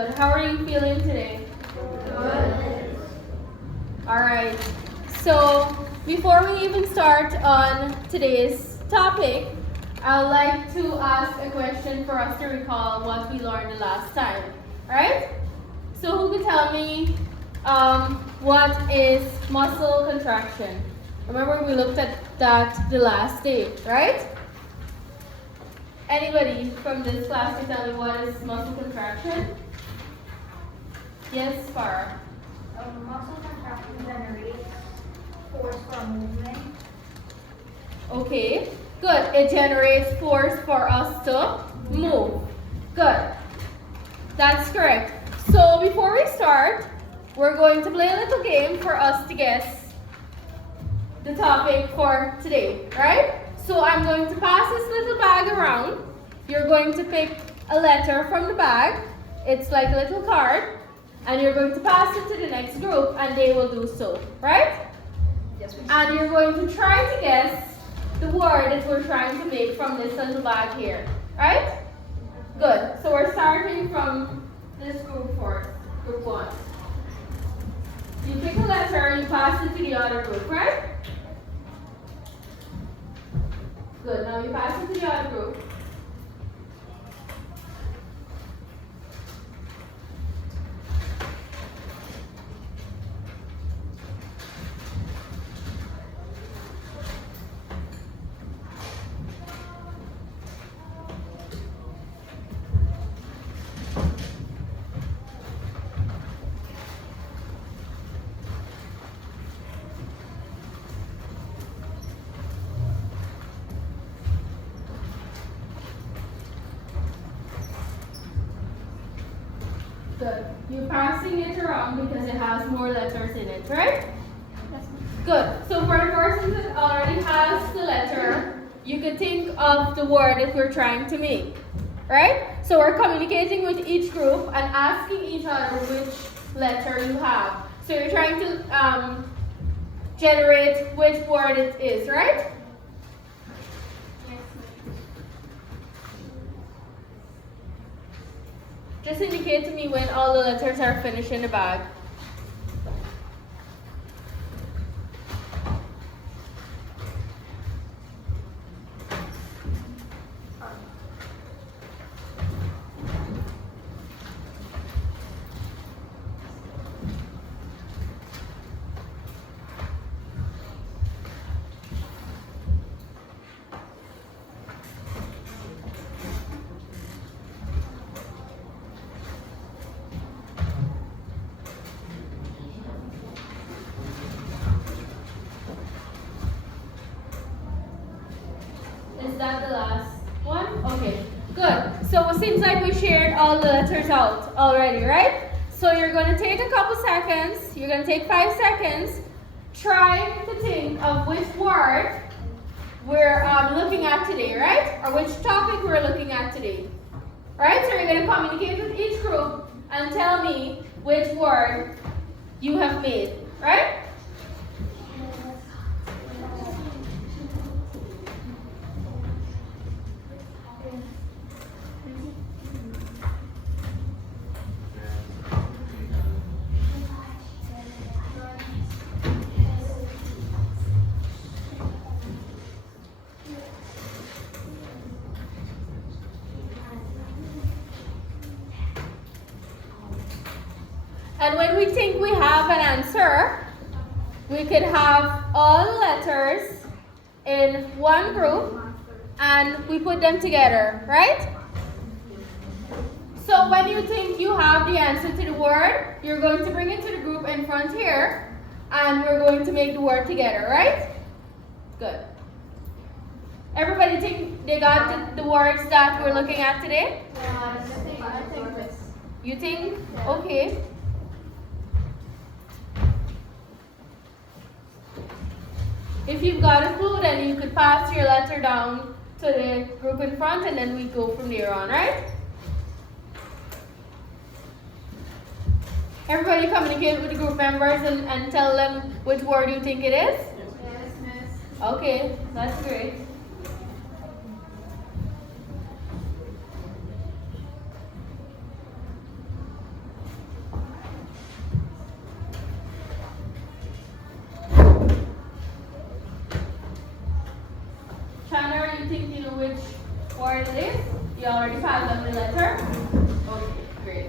Good. How are you feeling today? Good. Alright. So, before we even start on today's topic, I'd like to ask a question for us to recall what we learned the last time. Alright? So, who could tell me what is muscle contraction? Remember, we looked at that the last day, right? Anybody from this class can tell me what is muscle contraction? Yes, Farah. Muscle contraction generates force for movement. Okay, good. It generates force for us to move. Good. That's correct. So before we start, we're going to play a little game for us to guess the topic for today, right? So I'm going to pass this little bag around. You're going to pick a letter from the bag. It's like a little card. And you're going to pass it to the next group and they will do so, right? Yes, we And you're going to try to guess the word that we're trying to make from this little bag here, right? Good. So we're starting from this group first, group 1. You pick a letter and you pass it to the other group, right? Good. Now you pass it to the other group. Good. You're passing it around because it has more letters in it, right? Yes. Good. So for the person that already has the letter, you could think of the word that we're trying to make, right? So we're communicating with each group and asking each other which letter you have. So you're trying to generate which word it is, right? Just indicate to me when all the letters are finished in the bag. Is that the last one? Okay, good. So it seems like we shared all the letters out already, right? So you're going to take a couple seconds. You're going to take 5 seconds. Try to think of which word we're looking at today, right? Or which topic we're looking at today. Right? So you're going to communicate with each group and tell me which word you have made, right? And when we think we have an answer, we could have all the letters in one group and we put them together, right? So when you think you have the answer to the word, you're going to bring it to the group in front here and we're going to make the word together, right? Good. Everybody think they got the words that we're looking at today? You think? Okay. If you've got a clue, then you could pass your letter down to the group in front and then we go from there on, right? Everybody communicate with the group members and tell them which word you think it is? Yes, miss. Okay, that's great. You already passed on the letter? Okay, great.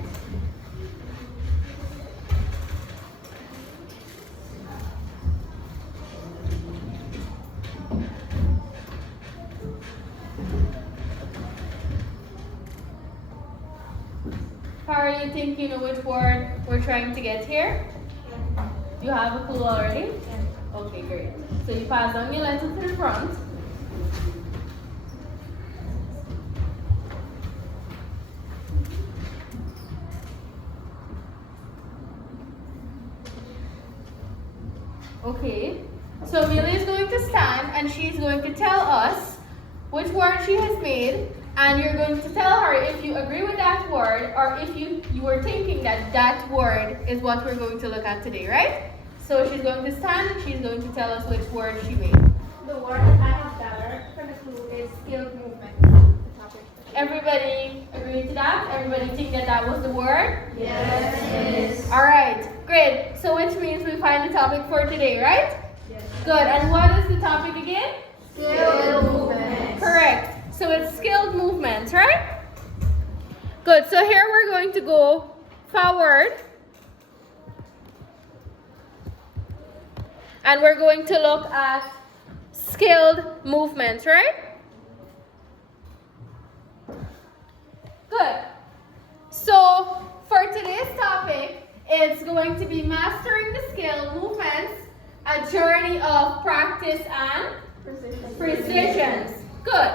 How you think you know which word we're trying to get here? You have a clue already? Okay, great. So you pass on your letter to the front. Okay, so Amelia is going to stand and she's going to tell us which word she has made, and you're going to tell her if you agree with that word or if you were thinking that that word is what we're going to look at today, right? So she's going to stand and she's going to tell us which word she made. The word that I have gathered for the clue is skilled movement. The topic. Everybody agree to that? Everybody think that that was the word? Yes. All right, great. So which means we find the topic for today, right? Yes. Good. And what is the topic again? Skilled movement. Correct. So it's skilled movements, right? Good. So here we're going to go forward. And we're going to look at skilled movements, right? Good. So for today's topic, it's going to be mastering the skilled movements, a journey of practice and precision. Good.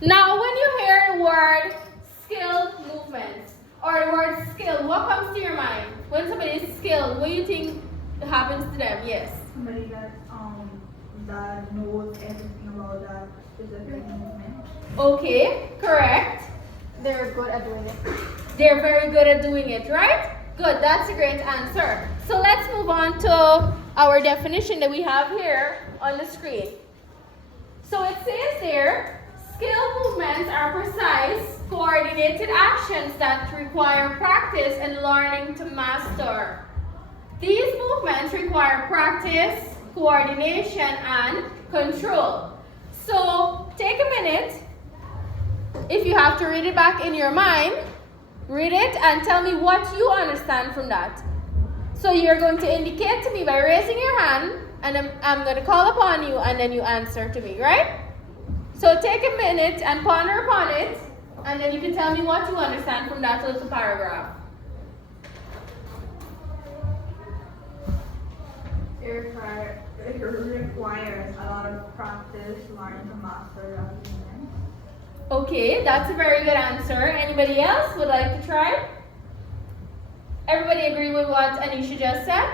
Now when you hear the word skilled movements or the word skilled, what comes to your mind? When somebody is skilled, what do you think happens to them? Yes. Somebody that knows everything about that specific movement. Okay, correct. They're good at doing it. They're very good at doing it, right? Good, that's a great answer. So let's move on to our definition that we have here on the screen. So it says there, skilled movements are precise, coordinated actions that require practice and learning to master. These movements require practice, coordination, and control. So take a minute. If you have to read it back in your mind, read it and tell me what you understand from that. So you're going to indicate to me by raising your hand, and I'm going to call upon you, and then you answer to me, right? So take a minute and ponder upon it, and then you can tell me what you understand from that little paragraph. It requires a lot of practice, learning to master that movement. Okay, that's a very good answer. Anybody else would like to try? Everybody agree with what Anisha just said?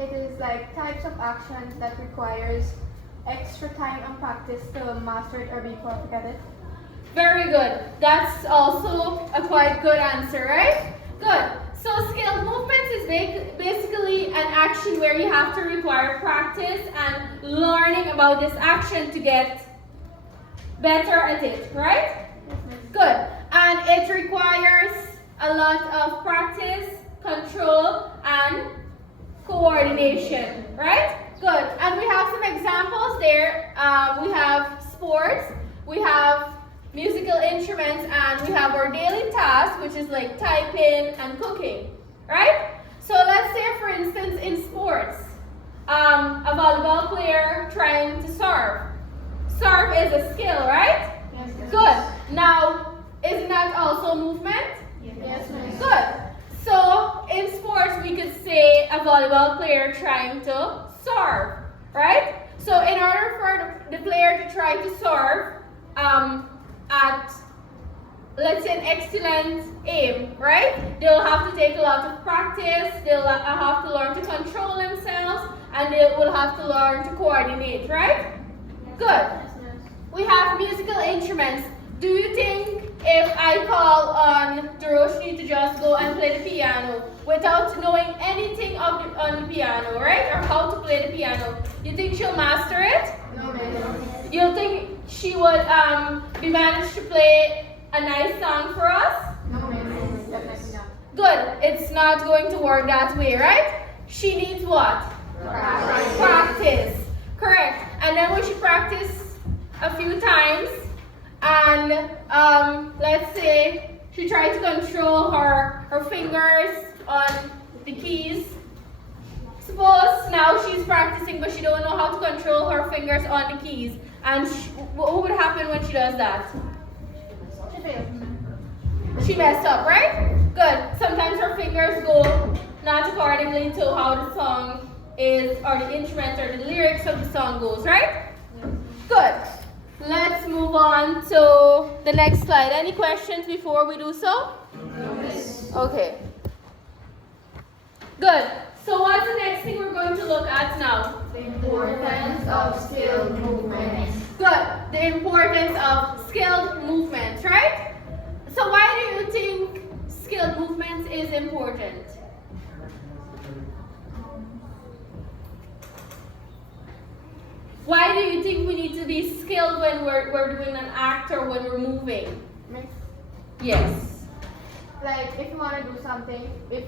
It is like types of actions that requires extra time and practice to master it or be perfect at it. Very good. That's also a quite good answer, right? Good. So skilled movements is basically an action where you have to require practice and learning about this action to get better at it, right? Good. And it requires a lot of practice, control, and coordination, right? Good. And we have some examples there. We have sports, we have musical instruments, and we have our daily tasks, which is like typing and cooking, right? So let's say, for instance, in sports, a volleyball player trying to serve. Serve is a skill, right? Yes. Good. Now, isn't that also movement? Yes, miss. Good. So in sports, we could say a volleyball player trying to serve, right? So in order for the player to try to serve at, let's say, an excellent aim, right? They'll have to take a lot of practice, they'll have to learn to control themselves, and they will have to learn to coordinate, right? Good. We have musical instruments. Do you think if I call on Doroshni to just go and play the piano without knowing anything on the piano, right? Or how to play the piano, you think she'll master it? No, miss. You think she would be managed to play a nice song for us? No, miss. Definitely not. Good. It's not going to work that way, right? She needs what? Practice. Correct. And then when she practices a few times, and let's say she tries to control her fingers on the keys. Suppose now she's practicing but she don't know how to control her fingers on the keys. And what would happen when she does that? She failed. She messed up, right? Good. Sometimes her fingers go not accordingly to how the song is, or the instrument or the lyrics of the song goes, right? Good. Let's move on to the next slide. Any questions before we do so? Yes. Okay. Good. So what's the next thing we're going to look at now? The importance of skilled movements. Good. The importance of skilled movements, right? So why do you think skilled movements is important? Why do you think we need to be skilled when we're doing an act or when we're moving? Yes. Like if you want to do something, if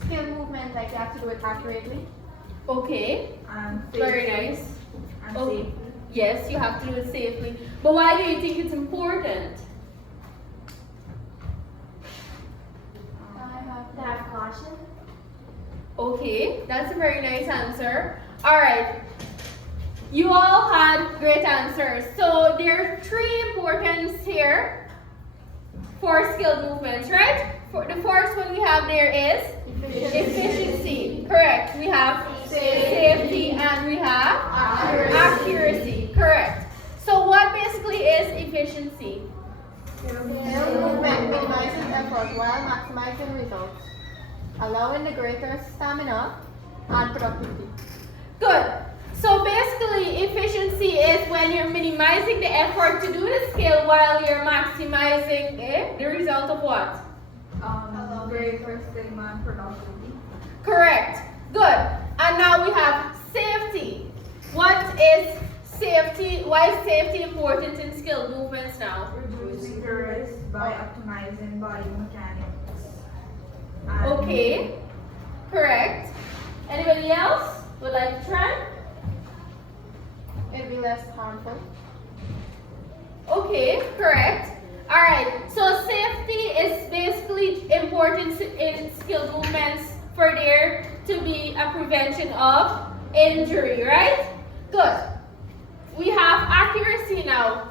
skilled movement, like you have to do it accurately. Okay. And Very safely. nice. And Oh, safely. yes, you have to do it safely. But why do you think it's important? I have to have caution. Okay, that's a very nice answer. All right. You all had great answers. So there are three importance here for skilled movements, right? For the first one we have there is efficiency. Correct. We have safety and we have accuracy. Correct. So what basically is efficiency? Skilled movement minimizes effort while maximizing results, allowing the greater stamina and productivity. Good. So basically, efficiency is when you're minimizing the effort to do the skill while you're maximizing the result of what? Greater stigma and productivity. Correct. Good. And now we have safety. What is safety? Why is safety important in skilled movements now? Reducing the risk by optimizing body mechanics. And Okay. Correct. Anybody else would like to try? It'll be less harmful. Okay, correct. All right, so safety is basically important in skilled movements for there to be a prevention of injury, right? Good. We have accuracy now.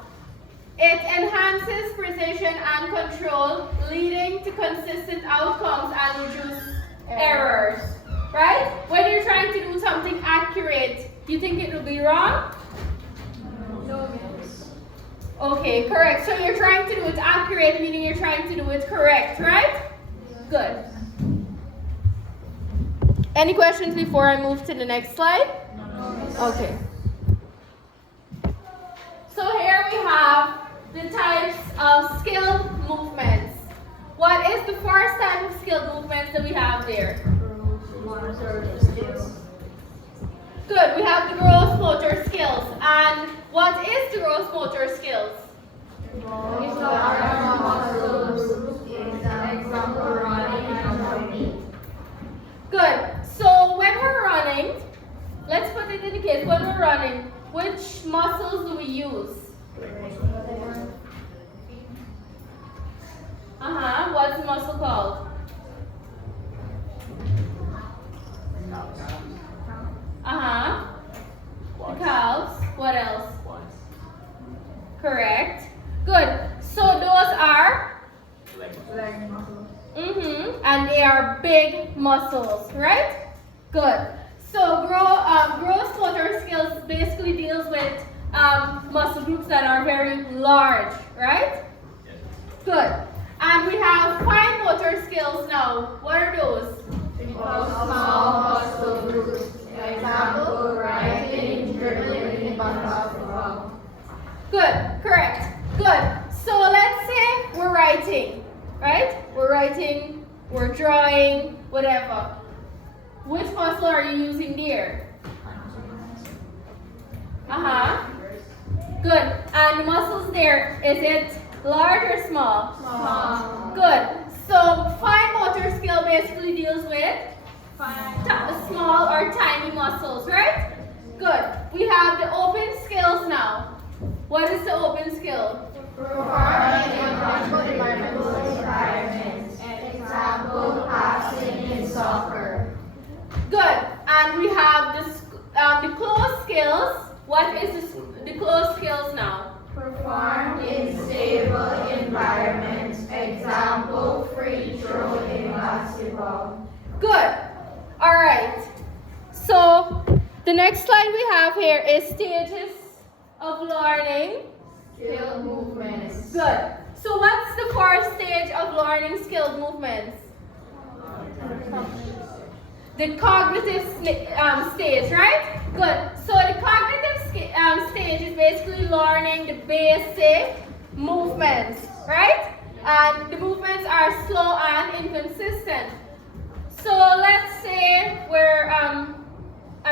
It enhances precision and control, leading to consistent outcomes and reduce errors, right? When you're trying to do something accurate, do you think it will be wrong? No. Okay, correct. So you're trying to do it accurate, meaning you're trying to do it correct, right? Good. Any questions before I move to the next slide? Okay. So here we have the types of skilled movements. What is the first type of skilled movements that we have there? Good, we have the gross motor skills. And what is the gross motor skills? Good. So when we're running, let's put it in the case, when we're running, which muscles do we use? What's the muscle called? The calves. What else? Correct. Good. So those are? Leg muscles. And they are big muscles, right? Good. So gross motor skills basically deals with muscle groups that are very large, right? Good. And we have fine motor skills now. What are those? Small muscle groups. Example, writing, dribbling, basketball. Good, correct. Good. So let's say we're writing, right? We're writing, we're drawing, whatever. Which muscle are you using there? Good. And the muscles there, is it large or small? Small. Good. So fine motor skill basically deals with small or tiny muscles, right? Good. We have the open skills now. What is the open skill? Performing in harmful environments. Example, passing in soccer. Good. And we have the closed skills. What is the closed skills now? Perform in stable environments. Example, free throw in basketball. Good. All right. So the next slide we have here is stages of learning. Skill movements. Good. So what's the first stage of learning skilled movements? The cognitive stage, right? Good. So the cognitive stage is basically learning the basic movements, right? And the movements are slow and inconsistent. So let's say we're a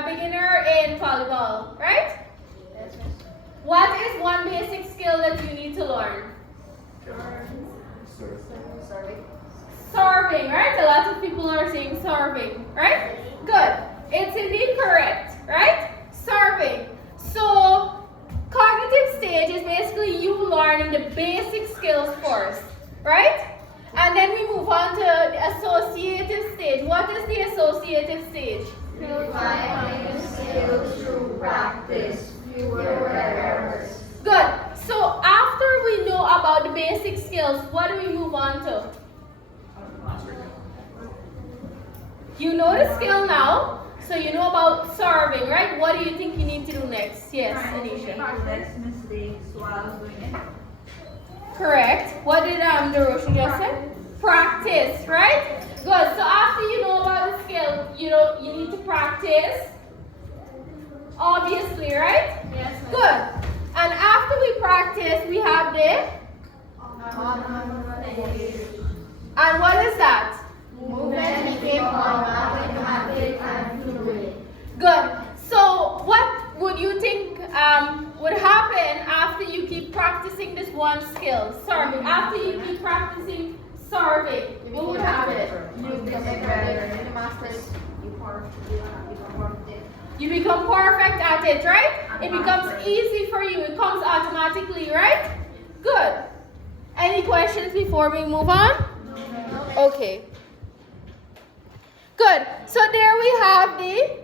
beginner in volleyball, right? What is one basic skill that you need to learn? Serving, right? A lot of people are saying serving, right? Good. It's indeed correct, right? Serving. So, cognitive stage is basically you learning the basic skills first, right? And then we move on to the associative stage. What is the associative stage? Refining skills through practice. Fewer errors. Good. So, after we know about the basic skills, what do we move on to? You know the skill now, so you know about serving, right? What do you think you need to do next? Yes, Anisha. Practice mistakes while doing it. Correct. What did Darosha just say? Practice, right? Good. So after you know about the skill, you need to practice. Obviously, right? Yes. Good. And after we practice, we have the. And what is that? Movement became automatic and fluid. Good. So what would you think would happen after you keep practicing this one skill? Serving. After you keep practicing serving, what would happen? You become better. You master it. You become perfect at it, right? It becomes easy for you. It comes automatically, right? Good. Any questions before we move on? Okay. Good. So there we have the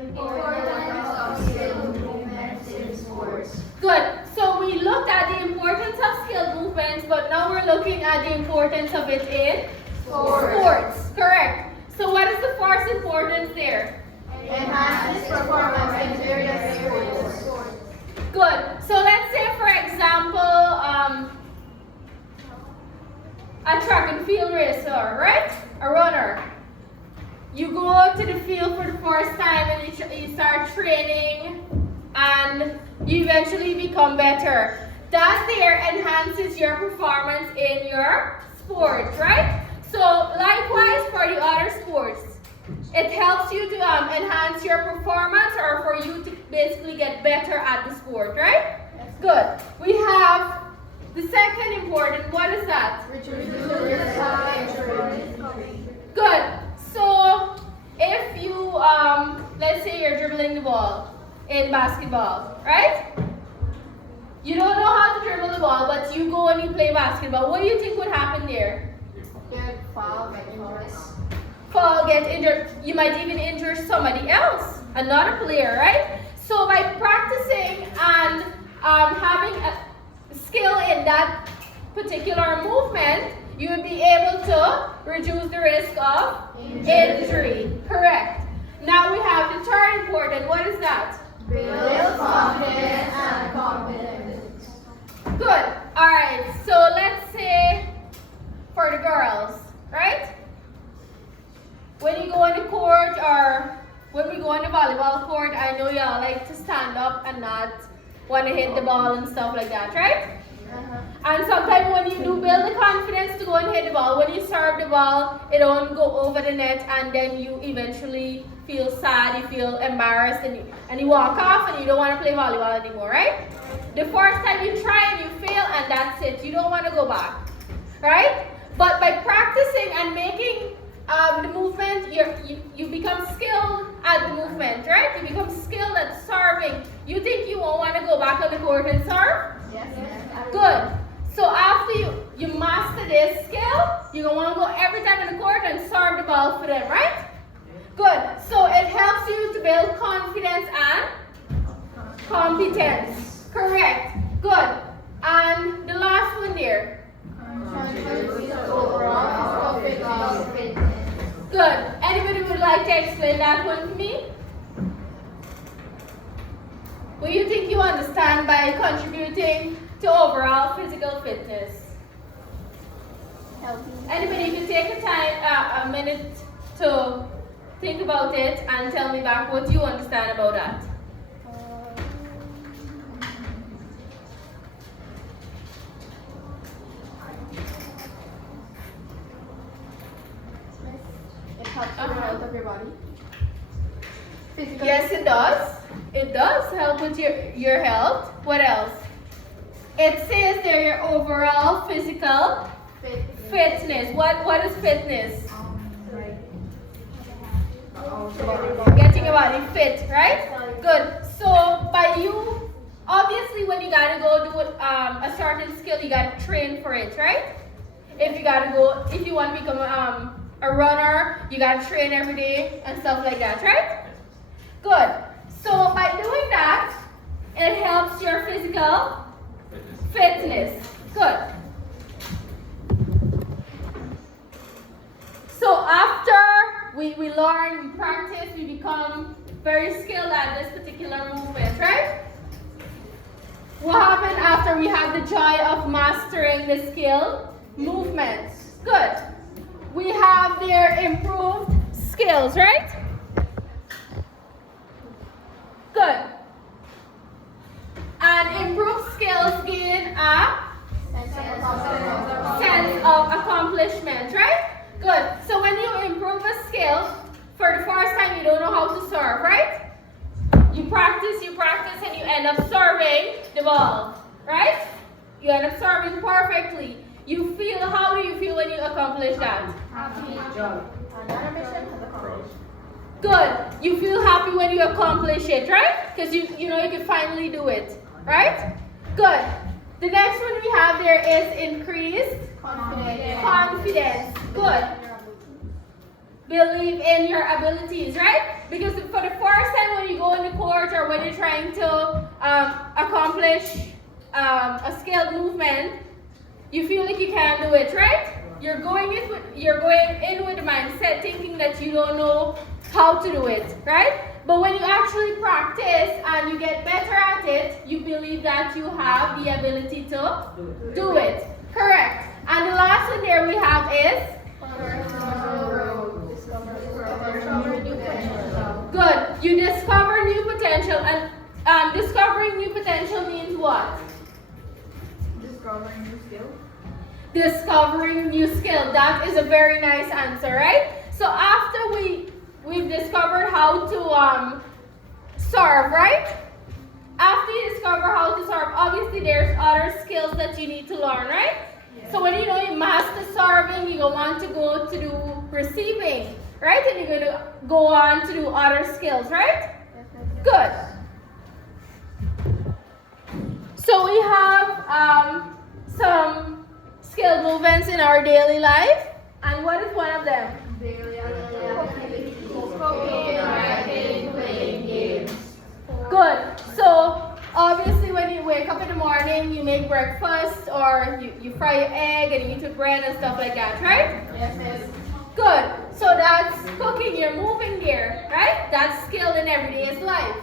Importance of skill movements in sports. good. So we looked at the importance of skilled movements, but now we're looking at the importance of it in sports. Correct. So what is the first importance there? Enhances performance in various sports. Good. So let's say, for example, a track and field racer, right? A runner. You go to the field for the first time and you start training and you eventually become better. That there enhances your performance in your sport, right? So likewise for the other sports, it helps you to enhance your performance or for you to basically get better at the sport, right? Good. We have the second important, what is that? Good. So if you, let's say you're dribbling the ball in basketball, right? You don't know how to dribble the ball, but you go and you play basketball. What do you think would happen there? Fall, get injured. You might even injure somebody else, another player, right? So by practicing and having a skill in that particular movement, you would be able to reduce the risk of injury. Correct. Now we have the third important. What is that? Build confidence and competence. Good. All right. So let's say for the girls, right? When you go on the court or when we go on the volleyball court, I know y'all like to stand up and not want to hit the ball and stuff like that, right? And sometimes when you do build the confidence to go and hit the ball, when you serve the ball, it don't go over the net and then you eventually feel sad, you feel embarrassed and you walk off and you don't want to play volleyball anymore, right? The first time you try and you fail and that's it. You don't want to go back, right? But by practicing and making the movement, you become skilled at the movement, right? You become skilled at serving. You think you won't want to go back on the court and serve? Yes. Good. So after you master this skill, you're going to want to go every time in the court and serve the ball for them, right? Good. So it helps you to build confidence and competence. Correct. Good. And the last one there. Good. Anybody would like to explain that one to me? What do you think you understand by contributing to overall physical fitness? Anybody can take a minute to think about it and tell me back what you understand about that. It helps with the health of your body. Physically. Yes, it does. It does help with your health. What else? It says there your overall physical fitness. What is fitness? Getting your body fit, right? Good. So by you, obviously when you gotta go do a certain skill, you gotta train for it, right? If you want to become a runner, you gotta train every day and stuff like that, right? Good. So by doing that, it helps your physical fitness. Good. So after we learn, we practice, we become very skilled at this particular movement, right? What happened after we have the joy of mastering the skill? Movement. Good. We have their improved skills, right? Good. And improved skills gain a sense of accomplishment, right? Good. So when you improve a skill, for the first time you don't know how to serve, right? You practice, and you end up serving the ball, right? You end up serving perfectly. How do you feel when you accomplish that? Happy. Good. You feel happy when you accomplish it, right? Because you know you can finally do it, right? Good. The next one we have there is increased confidence. Good. Believe in your abilities, right? Because for the first time when you go in the court or when you're trying to accomplish a skilled movement, you feel like you can't do it, right? You're going in with the mindset thinking that you don't know how to do it, right? But when you actually practice and you get better at it, you believe that you have the ability to do it. Correct. And the last one there we have is good. You discover new potential, and discovering new potential means what? Discovering new skill. Discovering new skill. That is a very nice answer, right? So after we've discovered how to serve, right? After you discover how to serve, obviously there's other skills that you need to learn, right? Yes. So when you know you master serving, you want to go to do receiving, right? And you're going to go on to do other skills, right? Good. So we have some skilled movements in our daily life. And what is one of them? Daily Cooking, writing, playing games. Good. So obviously when you wake up in the morning, you make breakfast or you fry your egg and you eat with bread and stuff like that, right? Yes. Good. So that's cooking. You're moving there, right? That's skill in everyday's life.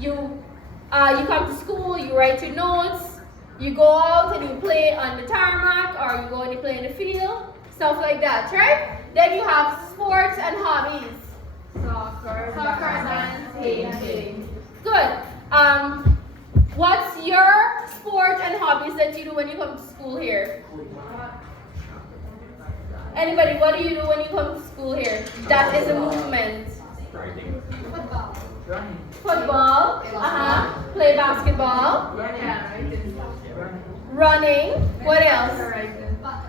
You come to school, you write your notes, you go out and you play on the tarmac or you go and you play in the field, stuff like that, right? Then you have sports and hobbies. Soccer and painting. Good. What's your sport and hobbies that you do when you come to school here? Anybody, what do you do when you come to school here? That is a movement. Football. Play basketball. Running. What else?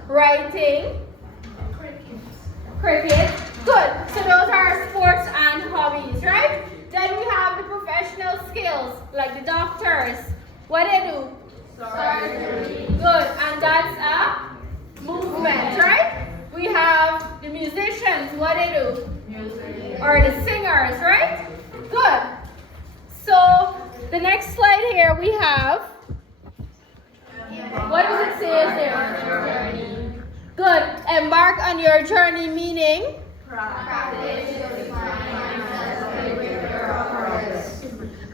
Writing. Cricket. Good. So those are sports and hobbies, right? Then we have the professional skills, like the doctors. What they do? Sorcery. Good, and that's a movement, right? We have the musicians, what they do? Music. Or the singers, right? Good. So the next slide here we have, what does it say there? Good. Embark on your journey, meaning? Practice.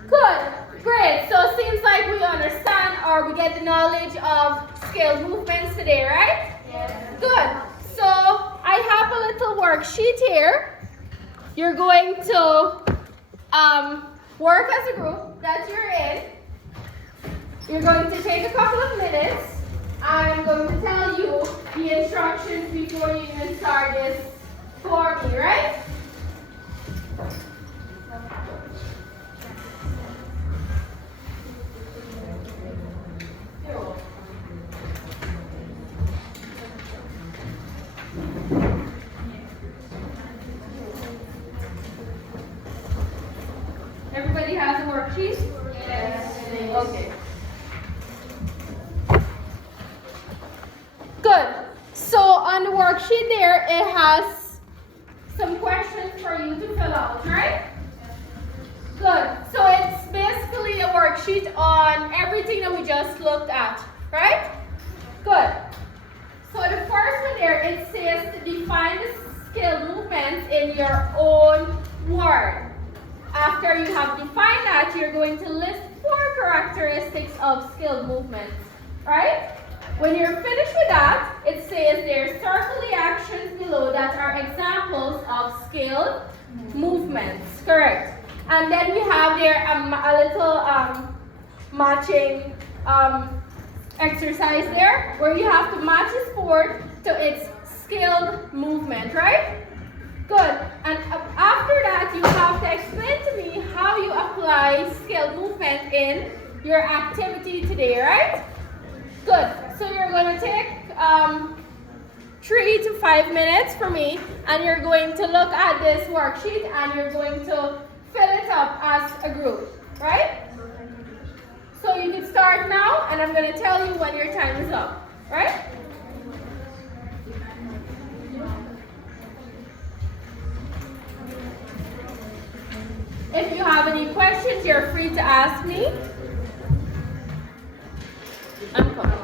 Good. Great. So it seems like we understand or we get the knowledge of scaled movements today, right? Yes. Good. So I have a little worksheet here. You're going to work as a group that you're in. You're going to take a couple of minutes. I'm going to tell you the instructions before you even start this for me, right? Everybody has a worksheet? Yes. Okay. Good. So on the worksheet there, it has some questions for you to fill out, right? Good. So it's basically a worksheet on everything that we just looked at, right? Good. So the first one there, it says to define the scaled movements in your own word. After you have defined that, you're going to list 4 characteristics of scaled movements, right? When you're finished with that, it says there, circle the actions below that are examples of scaled movements, correct? And then we have there a little matching exercise there, where you have to match the sport to its scaled movement, right? Good. And after that, you have to explain to me how you apply scaled movement in your activity today, right? Good. So you're going to take 3 to 5 minutes for me, and you're going to look at this worksheet and you're going to fill it up as a group, right? So you can start now, and I'm going to tell you when your time is up, right? If you have any questions, you're free to ask me. I'm coming.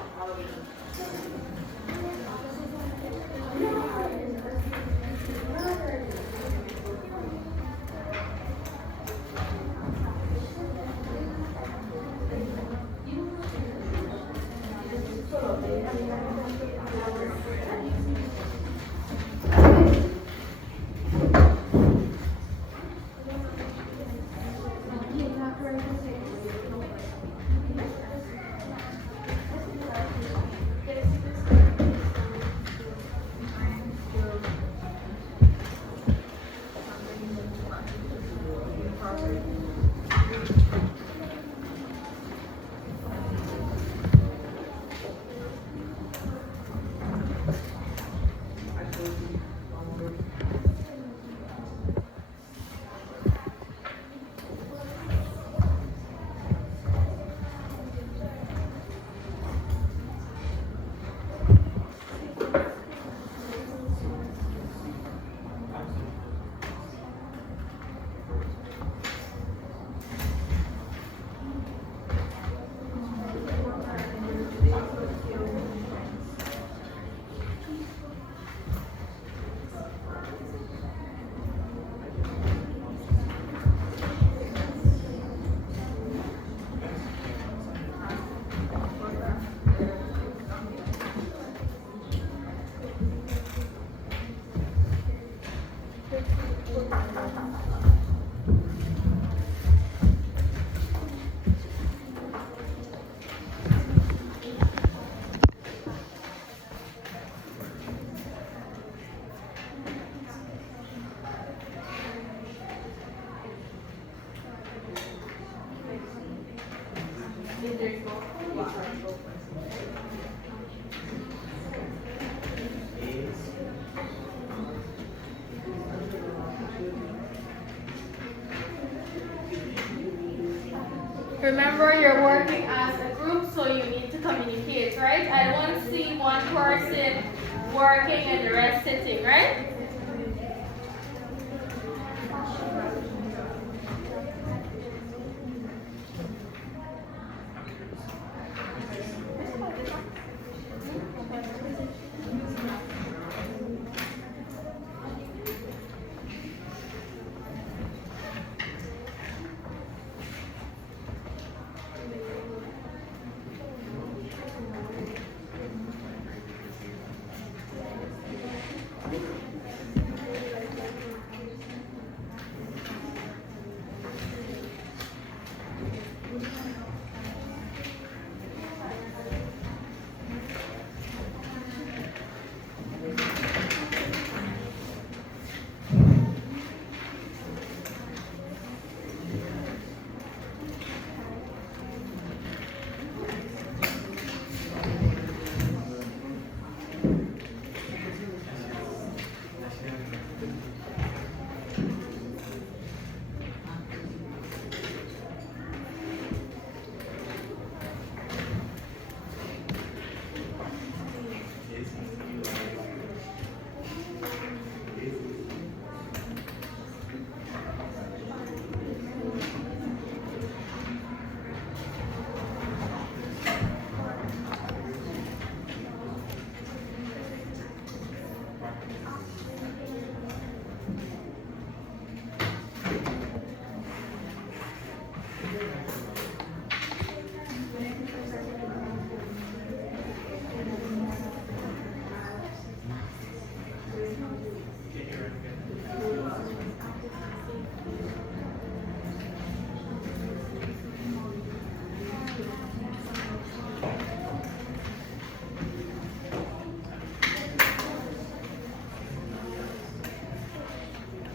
Remember, you're working as a group, so you need to right? I don't want to see one person working and the rest sitting, right?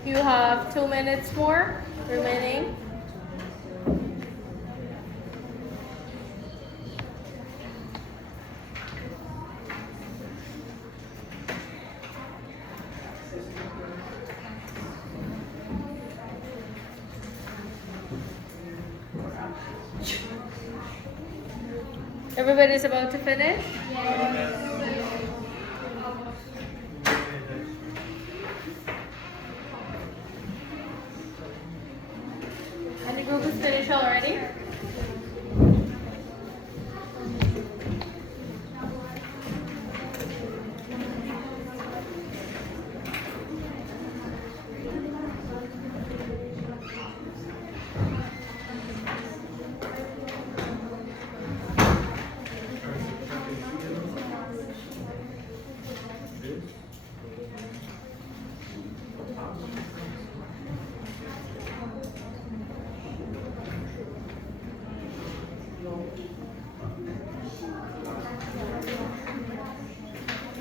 You have 2 minutes more remaining. Everybody's about to finish? And the group is finished already?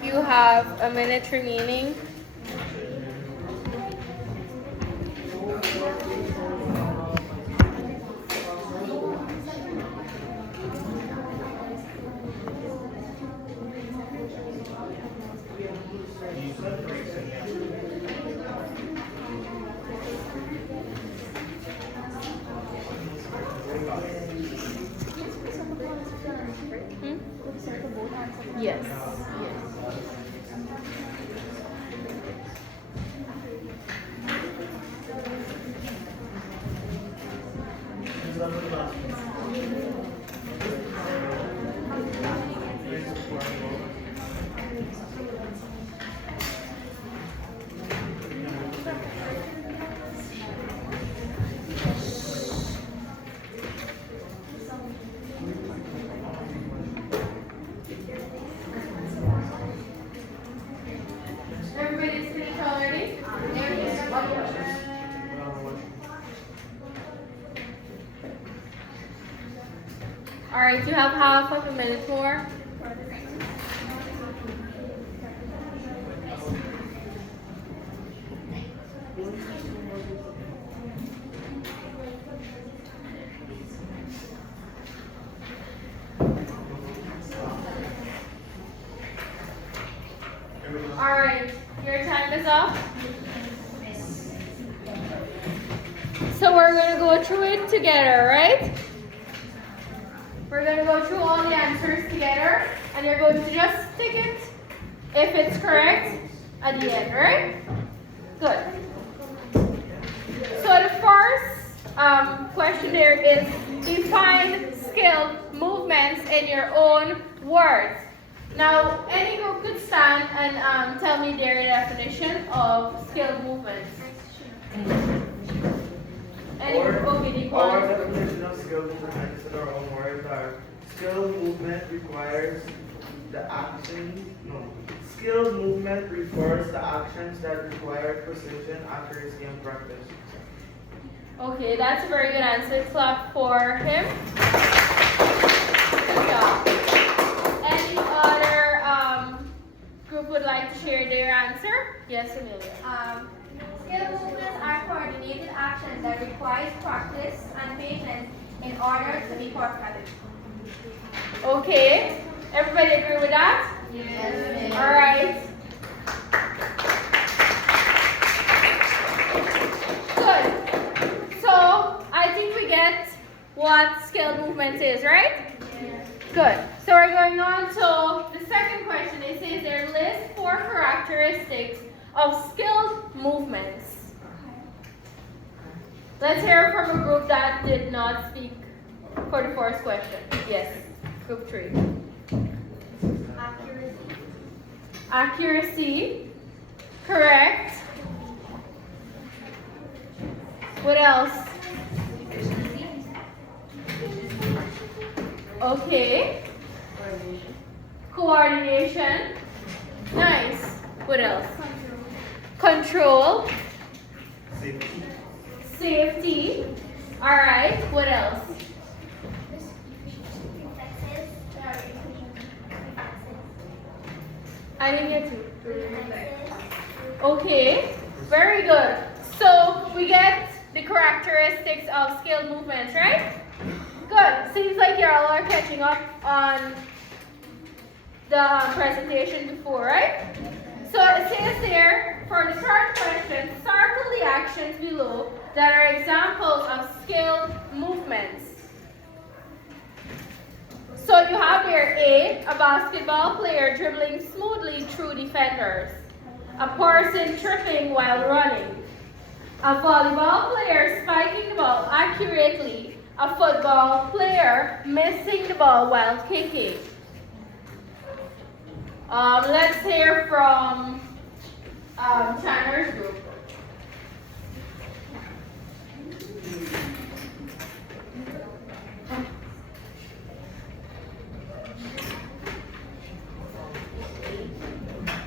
You have a minute remaining. Yes. Everybody's finished already? All right, you have half of a minute more. All right, your time is up. So we're gonna go through it together, right? We're gonna go through all the answers together. and you're going to just stick it if it's correct at the end, right? Good. So the first question there is define skilled movements in your own words. Now, any group could stand and tell me their definition of skilled movements. Any group will be the Our one. definition of skilled movements in our own words are skilled movement requires the actions. No, skilled movement refers to actions that require precision, accuracy, and practice. Okay, that's a very good answer. Clap for him. Good job. Any other group would like to share their answer? Yes, Amelia. Skilled movements are coordinated actions that requires practice and patience in order to be perfect. Okay, everybody agree with that? Yes. All right. Good. So I think we get what skilled movement is, right? Yes. Good. So we're going on to the second question. It says there list 4 characteristics of skilled movements. Let's hear from a group that did not speak for the first question. Yes, group 3. Accuracy. Accuracy. Correct. What else? Okay. Coordination. Nice. What else? Control. Safety. Safety. All right. What else? I didn't get to. Okay. Very good. So we get the characteristics of skilled movements, right? Good. Seems like you all are catching up on the presentation before, right? So it says there, for the third question, circle the actions below that are examples of skilled movements. So you have here a basketball player dribbling smoothly through defenders, a person tripping while running, a volleyball player spiking the ball accurately, a football player missing the ball while kicking. Let's hear from Chandler's group.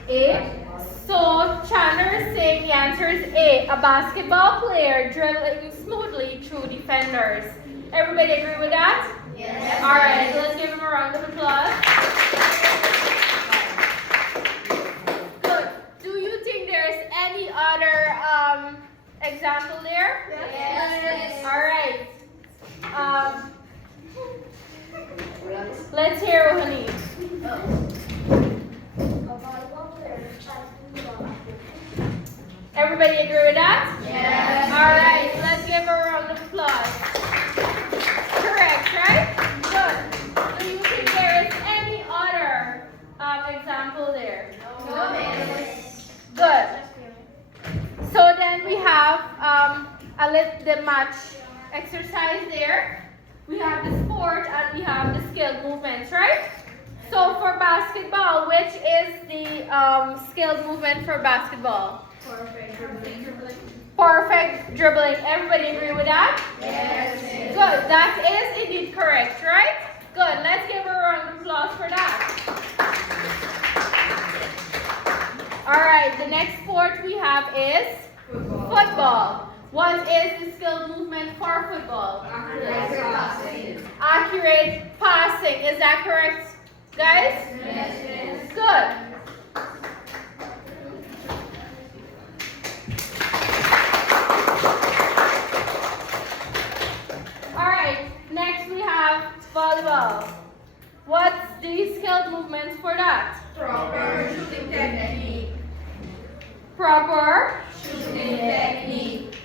A. So Chandler is saying the answer is A. A basketball player dribbling smoothly through defenders. Everybody agree with that? Yes. All right, so let's give him a round of applause. Good. Do you think there's any other example there? Yes. All right. Let's hear Rohani. Everybody agree with that? Yes. All right, let's give her a round of applause. Correct, right? Good. Do you think there is any other example there? No, miss. Good. So then we have the match exercise there. We have the sport and we have the skilled movements, right? So for basketball, which is the skilled movement for basketball? Perfect dribbling. Perfect dribbling. Everybody agree with that? Yes. Good. That is indeed correct, right? Good. Let's give her a round of applause for that. All right. The next sport we have is football. What is the skilled movement for football? Accurate passing. Is that correct, guys? Yes. Good. All right, next we have volleyball. What's the skilled movements for that? Proper shooting technique. Proper. Shooting technique.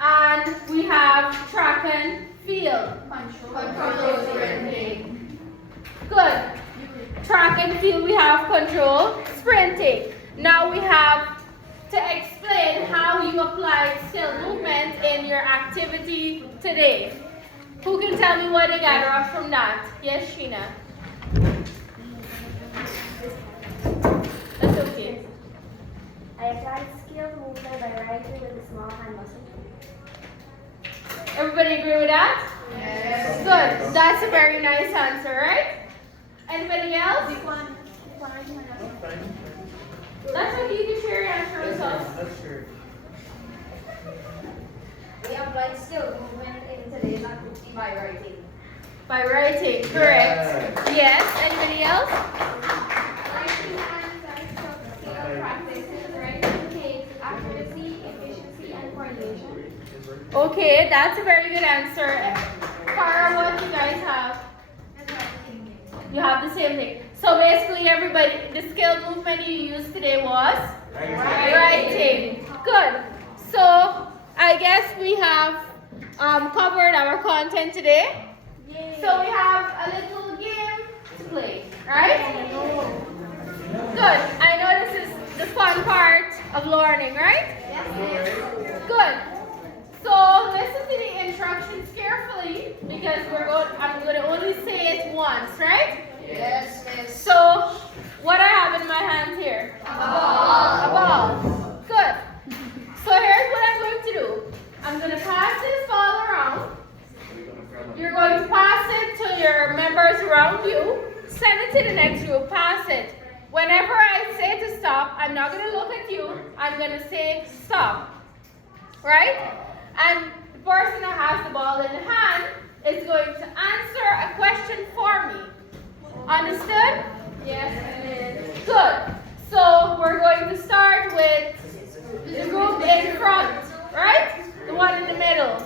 And we have track and field. Control sprinting. Good. track and field, we have control, sprinting. Now we have to explain how you apply skill movement in your activity today. Who can tell me what they gather up from that? Yes, Sheena. That's okay. I applied skill movement by rising with the small hand muscle. Everybody agree with that? Yes. Good. That's a very nice answer, right? Anybody else? That's okay. You can share your answer with us. That's true. We applied skill movement in today's activity by writing. By writing, correct. Yes. Anybody else? Writing and skill practices, writing takes accuracy, efficiency, and coordination. Okay, that's a very good answer. Farah, what do you guys have? You have the same thing. So basically, everybody, the skill movement you used today was writing. Good. So I guess we have covered our content today. Yay. So we have a little game to play, right? Good. I know this is the fun part of learning, right? Yes. Good. So listen to the instructions carefully because I'm going to only say it once, right? Yes, miss. So what I have in my hands here? A ball. Good. So here's what I'm going to do. I'm going to pass this ball around. You're going to pass it to your members around you. Send it to the next group. Pass it. Whenever I say to stop, I'm not going to look at you. I'm going to say stop. Right? And the person that has the ball in hand is going to answer a question for me. Understood? Yes. Good. So we're going to start with the group in front, right? The one in the middle.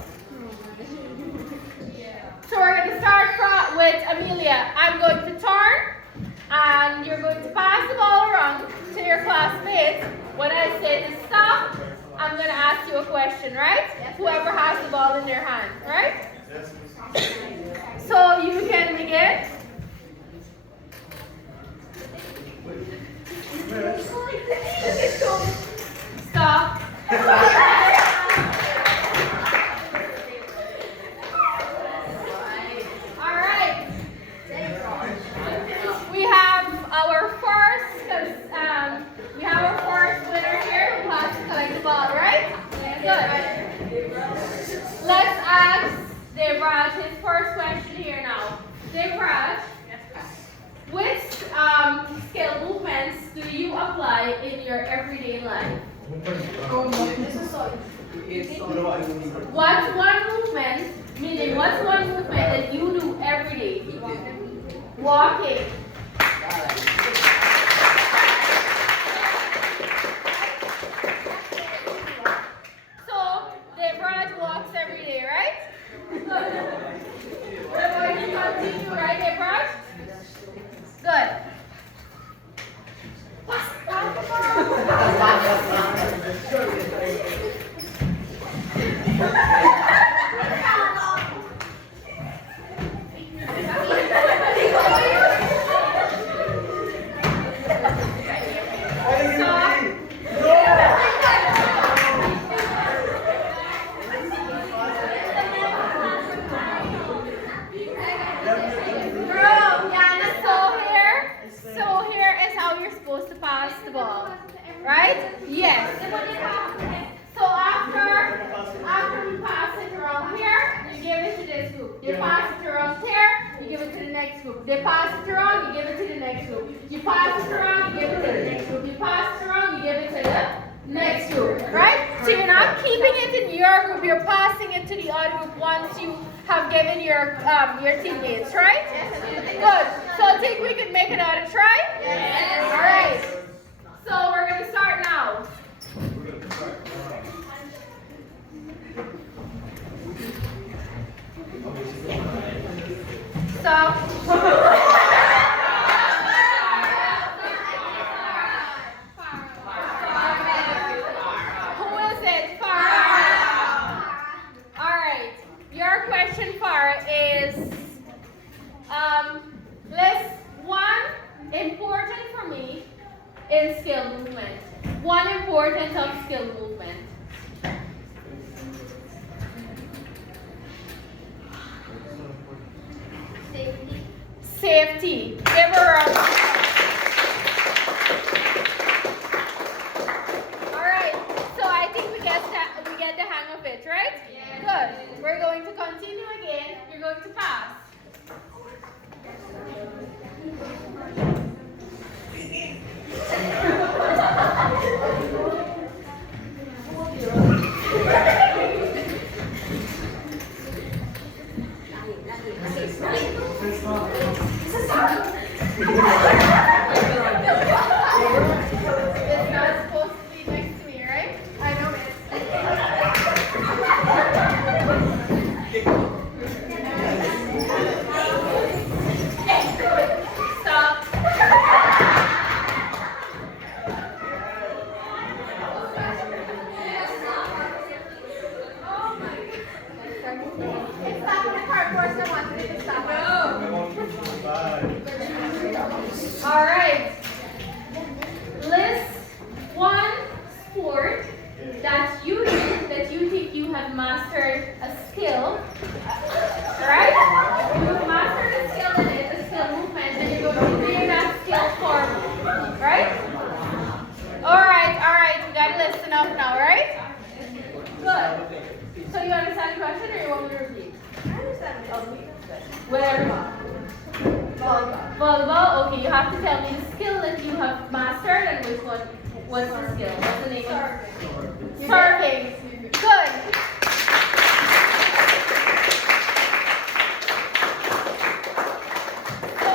So we're going to start with Amelia. I'm going to turn, and you're going to pass the ball around to your classmates. When I say to stop, I'm going to ask you a question, right? Whoever has the ball in their hand, right? So you can begin. Stop. All right. We have our first winner here who has to collect the ball, right? Good. Let's ask Devraj his first question here now. Devraj, which skill movements do you apply in your everyday life? What's one movement, meaning what's one movement that you do every day? Walking. So, Devraj walks every day, right? We're going to continue, right, Devraj? Good. So here is how you're supposed to pass the ball, right? Yes. So after we pass it around here, you give it to this group. You pass it around here, you give it to the next group. They pass it around, you give it to the next group. You pass it around, you give it to the next group. You pass it around, you give it to the next group, right? So you're not keeping it in your group, you're passing it to the other group once you have given your teammates, right? Good. So I think we can make it out a try? Yes. All right. So we're going to start now. Stop. Who is it? Farah. All right. Your question, Farah, is list one in skill movement? One importance of skill movement. Safety. Safety. Give her a round of applause. Alright, so I think we get the hang of it, right? Good. We're going to continue again. You're going to pass. It's not supposed to be next to me, right? I know, miss. Stop. It's not the part where someone wants to stop. Alright. List one sport that you think you have mastered a skill. Right? You've mastered a skill in it, a skill movement, and you're going to bring that skill forward. Right? Alright, we got to listen up now, right? Good. So you understand the question or you want me to repeat? I understand. Where? Volleyball. Okay, you have to tell me the skill that you have mastered and which one. What's the skill? What's the name of it? Surfing. Good. So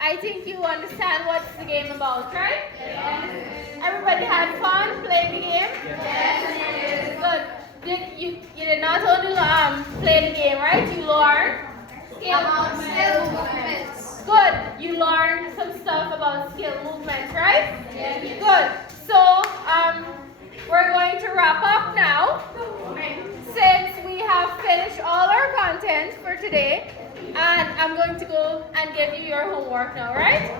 I think you understand what's the game about, right? Yes. Everybody had fun playing the game? Yes. Good. You did not only play the game, right? You learned Skill movements. Good. You learned some stuff about skill movements, right? Yes. Good. So we're going to wrap up now. Since we have finished all our content for today, and I'm going to go and give you your homework now, right?